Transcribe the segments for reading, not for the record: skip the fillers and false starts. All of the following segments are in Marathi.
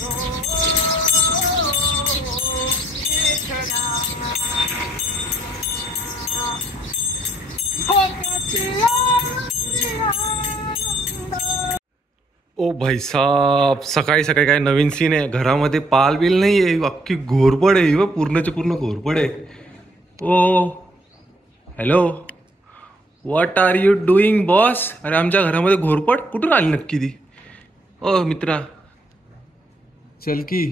ओ भाई साहब, सकाळी सकाळी काय नवीन सीन आहे. घरामध्ये पाल बिल नाही आहे, अख्खी घोरपड आहे व पूर्णची पूर्ण घोरपड आहे. Oh hello, what are you doing boss? अरे आमच्या घरामध्ये घोरपड कुठून आली नक्की ती? ओ मित्रा चल की,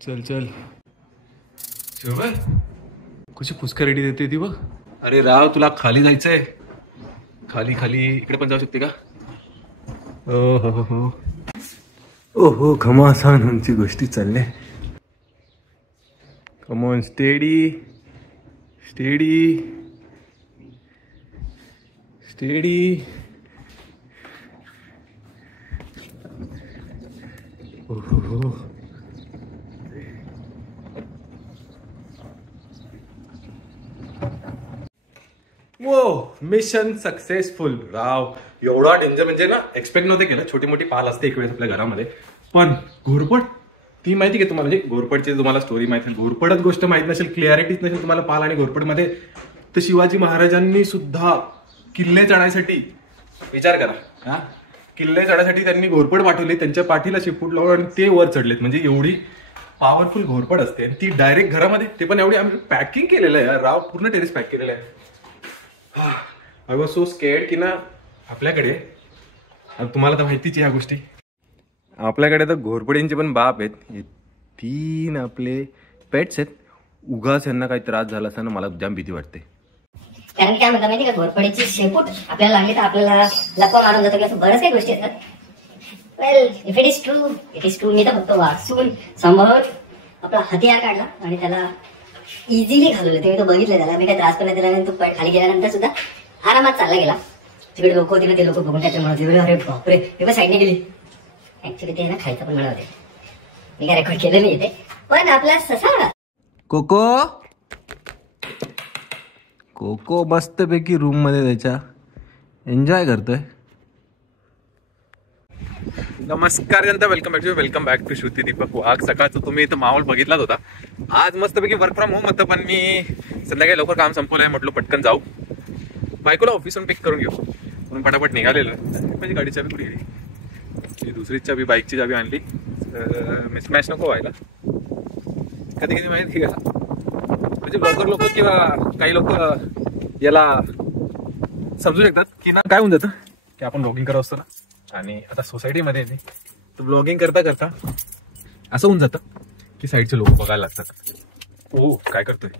चल चल चल. कशी फुसका रेडी देते ती बघ. अरे राव, तुला खाली जायचंय. खाली खाली इकडे पण जाऊ शकते का? ओ हो हो ओहो, घमासान आमची गोष्टी चालल्या. Come on, steady steady steady. ओ हो. वो मिशन सक्सेसफुल. राव, एवढा डेंजर म्हणजे ना एक्सपेक्ट नव्हते केलं. छोटी मोठी पाल असते एक वेळेस आपल्या घरामध्ये, पण घोरपड ती माहिती का तुम्हाला? म्हणजे घोरपडची तुम्हाला स्टोरी माहिती आहे, घोरपडच गोष्ट माहित नसेल, क्लिअरिटीच नसेल तुम्हाला पाल आणि घोरपडमध्ये, तर शिवाजी महाराजांनी सुद्धा किल्ले चढायसाठी विचार करा. हा, किल्ले चढायसाठी त्यांनी घोरपड पाठवली, त्यांच्या पाठीला शेपूट लावून आणि ते वर चढलेत. म्हणजे एवढी पॉवरफुल घोरपड असते, ती डायरेक्ट घरामध्ये, ते पण एवढी आम्ही पॅकिंग केलेलं आहे राव, पूर्ण टेरेस पॅक केलेलं आहे. आय वॉज सो स्केर्ड की ना आपल्याकडे, तुम्हाला तर माहितीच ह्या गोष्टी, आपल्याकडे तर घोरपडींचे पण बाप आहेत. हे 3 आपले पेट्स आहेत. उगाच यांना काही त्रास झाला असता ना, मला जाम भीती वाटते. कारण काय म्हणतात माहिती का, घोरपडीची शेपूट आपल्याला लागली तर आपल्याला लपवा मारून जातो, की बऱ्याच काही गोष्टी असतात. Well, if it is true, it is true. मी तर फक्त वाचून सांभाळून आपला हतियार काढला आणि त्याला इझिली घालवलं. ते मी तो बघितलं, त्याला मी काही त्रास पण नाही दिला. आणि तो खाली गेल्यानंतर सुद्धा आरामात चालला गेला. तिकडे लोक होती ना, ते लोक बघून त्याच्या म्हणत, अरे बापरे, मी पण साईडने गेली. ऍक्च्युली ते ना खायचं पण म्हणत होते, मी काय रेकॉर्ड केलं नाही ते. पण आपला ससा कोको कोको मस्तपैकी रूम मध्ये त्याच्या एन्जॉय करतोय. नमस्कार जनता, welcome back to Shruti Deepak Wagh. सकाळचं तुम्ही इथं माहोल बघितलाच होता. आज मस्तपैकी वर्क फ्रॉम होम होतं, पण मी संध्याकाळी लवकर काम संपवलंय, म्हटलं पटकन जाऊ, बायकोला ऑफिसहून पिक करून घेऊ म्हणून पटापट निघालेलो. माझी गाडी चाबी कुठे गेली? दुसरी चाबी, बाईकची चाबी आणली. मिसमॅच नको व्हायला. कधी कधी माहिती का, म्हणजे ब्लॉगर लोक किंवा काही लोक याला समजू शकतात की ना, काय होऊन जातं की आपण ब्लॉगिंग करत असतो ना, आणि आता सोसायटीमध्ये तर ब्लॉगिंग करता करता असं होऊन जातं की साईडचे लोक बघायला लागतात. ओ काय करतोय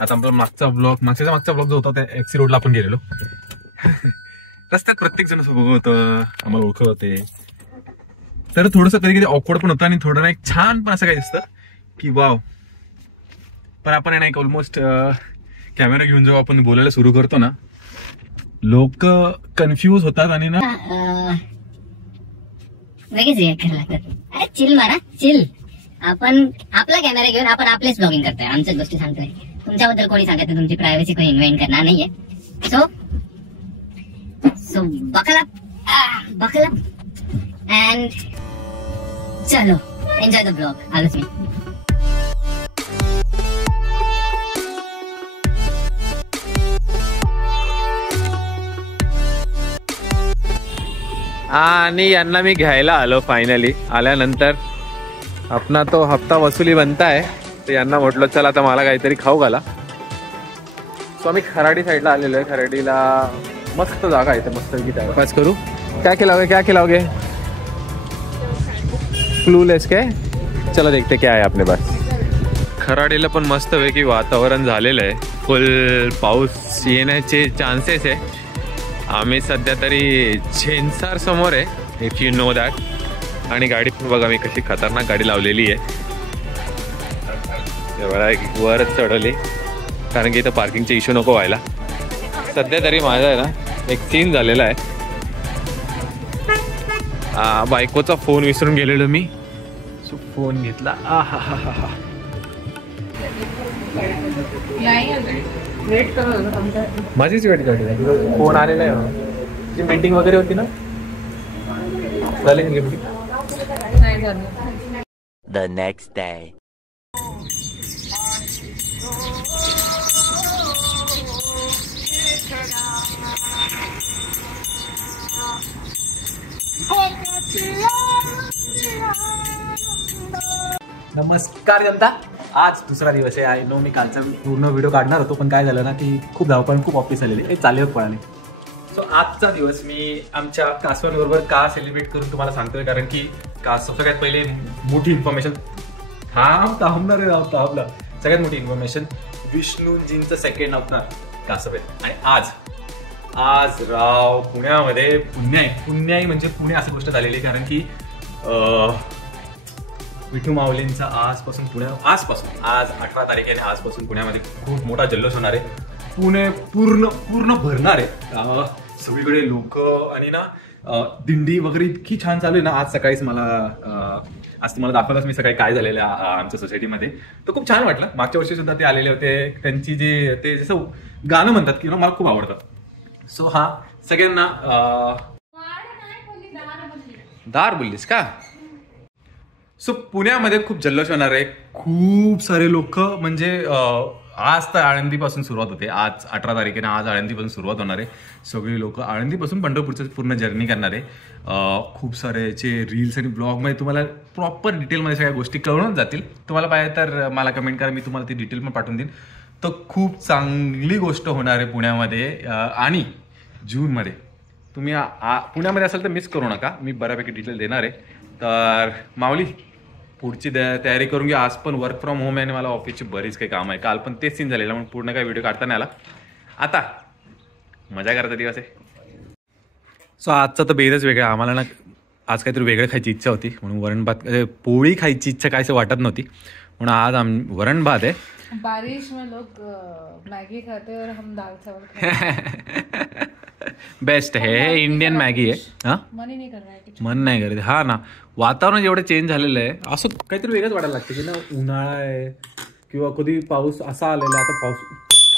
आता. आपला मागचा ब्लॉग जो होता त्या एक्सी रोडला आपण गेलेलो. रस्त्यात प्रत्येक जण असं बघवतं, आम्हाला ओळखत होते, तर थोडंसं कधी कधी ऑकवर्ड पण होतं आणि थोडं ना एक छान पण असं काही असतं की वाव. पण आपण आहे ना एक ऑलमोस्ट कॅमेरा घेऊन जेव्हा आपण बोलायला सुरू करतो ना, लोक कन्फ्यूज होतात आणि ना लगेच रिॲक्ट करायला लागतात. अरे चिल मारा, चिल. आपण आपला कॅमेरा घेऊन आपण आपलेच ब्लॉगिंग करतोय, आमच्याच गोष्टी सांगतोय. तुमच्याबद्दल कोणी सांगत नाही, तुमची प्रायव्हसी कोणी इन्व्हेंट करणार नाहीये. सो बकल अप अँड चलो एन्जॉय द ब्लॉग. आलोच मी. आणि यांना मी घ्यायला आलो. फायनली आल्यानंतर आपला तो हप्ता वसुली बनताय, तर यांना म्हटलं चला आता मला काहीतरी खाऊ घाला. सो आम्ही खराडी साईडला आलेलो आहे. खराडीला मस्त जागा आहे, मस्त की टाइमपास करू. क्या खिलाओगे? क्लूलेस काय? चला देखते क्या आहे आपले पास. खराडीला पण मस्त पैकी वातावरण झालेलं आहे. फुल पाऊस येण्याचे चान्सेस आहे. आम्ही सध्या तरी झेनसार समोर आहे, इफ यू नो दॅट. आणि गाडी पण बघा मी कशी खतरनाक गाडी लावलेली आहे. वर चढवली कारण की इथं पार्किंगचा इश्यू नको व्हायला. सध्या तरी माझा आहे ना एक सीन झालेला आहे. बायकोचा फोन विसरून गेलेलो मी, सो फोन घेतला. माझीच वेट झाली, फोन आलेला आहे. जी मीटिंग वगैरे होती ना चालेल लिंबू. नाही झालं. The next day. नमस्कार जनता. आज दुसरा दिवस आहे. आय नो मी कालचा पूर्ण व्हिडिओ काढणार होतो, पण काय झालं ना की खूप धावपळ, खूप ऑफिस आलेले चालले पळाले. सो आजचा दिवस मी आमच्या कासवांबरोबर का सेलिब्रेट करून तुम्हाला सांगतोय, कारण की सगळ्यात पहिले मोठी इन्फॉर्मेशन थांबणार सगळ्यात मोठी इन्फॉर्मेशन, विष्णूजींचं सेकंड अवतार कासव आहे. आणि आज राव पुण्यामध्ये पुण्याई म्हणजे पुणे अशी गोष्ट झालेली, कारण की विठू माऊलींचा आज 18 तारीख आहे. आजपासून पुण्यामध्ये खूप मोठा जल्लोष होणार आहे. पुणे पूर्ण भरणार आहे. सगळीकडे लोक आणि ना दिंडी वगैरे इतकी छान चालू आहे ना. आज सकाळीच आज तुम्हाला दाखवलंच मी सकाळी काय झालेलं आमच्या सोसायटीमध्ये. तर खूप छान वाटलं. मागच्या वर्षी सुद्धा ते आलेले होते. त्यांची ते जसं गाणं म्हणतात की मला खूप आवडतं. सो सगळ्यांना दार बोललीस का. सो पुण्यामध्ये खूप जल्लोष होणार आहे. खूप सारे लोक म्हणजे आज तर आळंदीपासून सुरुवात होते. आज 18 तारखेने आज आळंदीपासून सुरुवात होणार आहे. सगळी लोक आळंदीपासून पंढरपूरचं पूर्ण जर्नी करणार आहे. खूप साऱ्याचे रील्स आणि ब्लॉगमध्ये तुम्हाला प्रॉपर डिटेलमध्ये सगळ्या गोष्टी कळूनच जातील. तुम्हाला पाहिजे तर मला कमेंट करा, मी तुम्हाला ती डिटेल पण पाठवून देईन. तर खूप चांगली गोष्ट होणार आहे पुण्यामध्ये. आणि जूनमध्ये तुम्ही पुण्यामध्ये असाल तर मिस करू नका. मी बऱ्यापैकी डिटेल देणार आहे. तर माऊली पुढची तयारी करून घ्या. आज पण वर्क फ्रॉम होम आहे आणि मला ऑफिसची बरीच काही काम आहे. काल पण तेच सीन झालेलं, म्हणून पूर्ण काही व्हिडिओ काढता नाही आला. आता मजा करायचा दिवस आहे. सो आजचा तर बेदच वेगळा. आम्हाला ना आज काहीतरी वेगळं खायची इच्छा होती, म्हणून वरण भात, पोळी खायची इच्छा काहीच वाटत नव्हती, म्हणून आज वरण भात आहे. बारिश में लोग मैगी खाते और हम दाल चावल खाते. बेस्ट है. इंडियन मॅगी आहे. मन ही नहीं कर रहा है कुछ. मन नाही करत. हा ना, वातावरण एवढं चेंज झालेलं आहे. असं काहीतरी वेगळंच वाटायला लागतं की ना उन्हाळा आहे किंवा कधी पाऊस असा आलेला आहे. आता पाऊस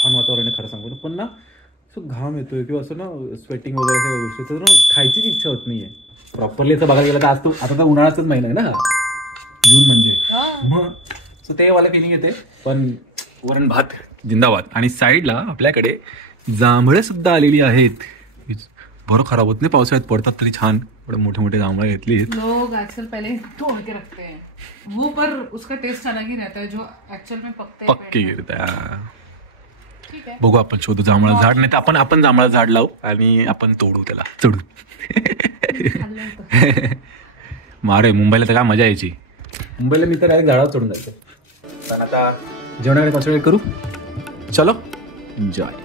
छान वातावरण आहे खरं सांगू, पण ना असं घाम येतोय किंवा असं ना स्वेटिंग वगैरे सगळ्या गोष्टी, तर ना खायचीच इच्छा होत नाहीये प्रॉपरली. असं बघायला गेलं तर आज आता तर उन्हाळ्याचाच महिना आहे ना जून म्हणजे. मग सो ते वाला फिलिंग येते. पण वरण भात जिंदाबाद. आणि साईडला आपल्याकडे जांभळे सुद्धा आलेली आहेत. बरं खराब होत नाही, पावसाळ्यात पडतात तरी छान. मोठे मोठे जांभळे घेतली. लोग आजकल पहले तोड़ के रखते हैं वो, पर उसका टेस्ट अलग ही रहता है जो एक्चुअल में पक्के गिरता. ठीक है, बघू आपण शोधू जांभळा झाड, नाही तर आपण जांभळा झाड लावू आणि आपण तोडू त्याला चढू. मारे मुंबईला तर काय मजा यायची. मुंबईला मी तर डायरेक्ट झाडावर चढून जायचो. पण आता जेवणाकडे कॉन्सन्ट्रेट करू. चलो एन्जॉय.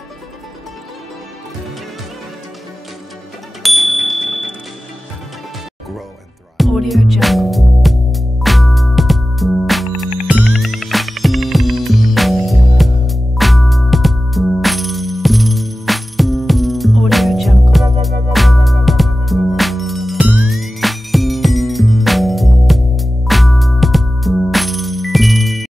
Audio Jungle.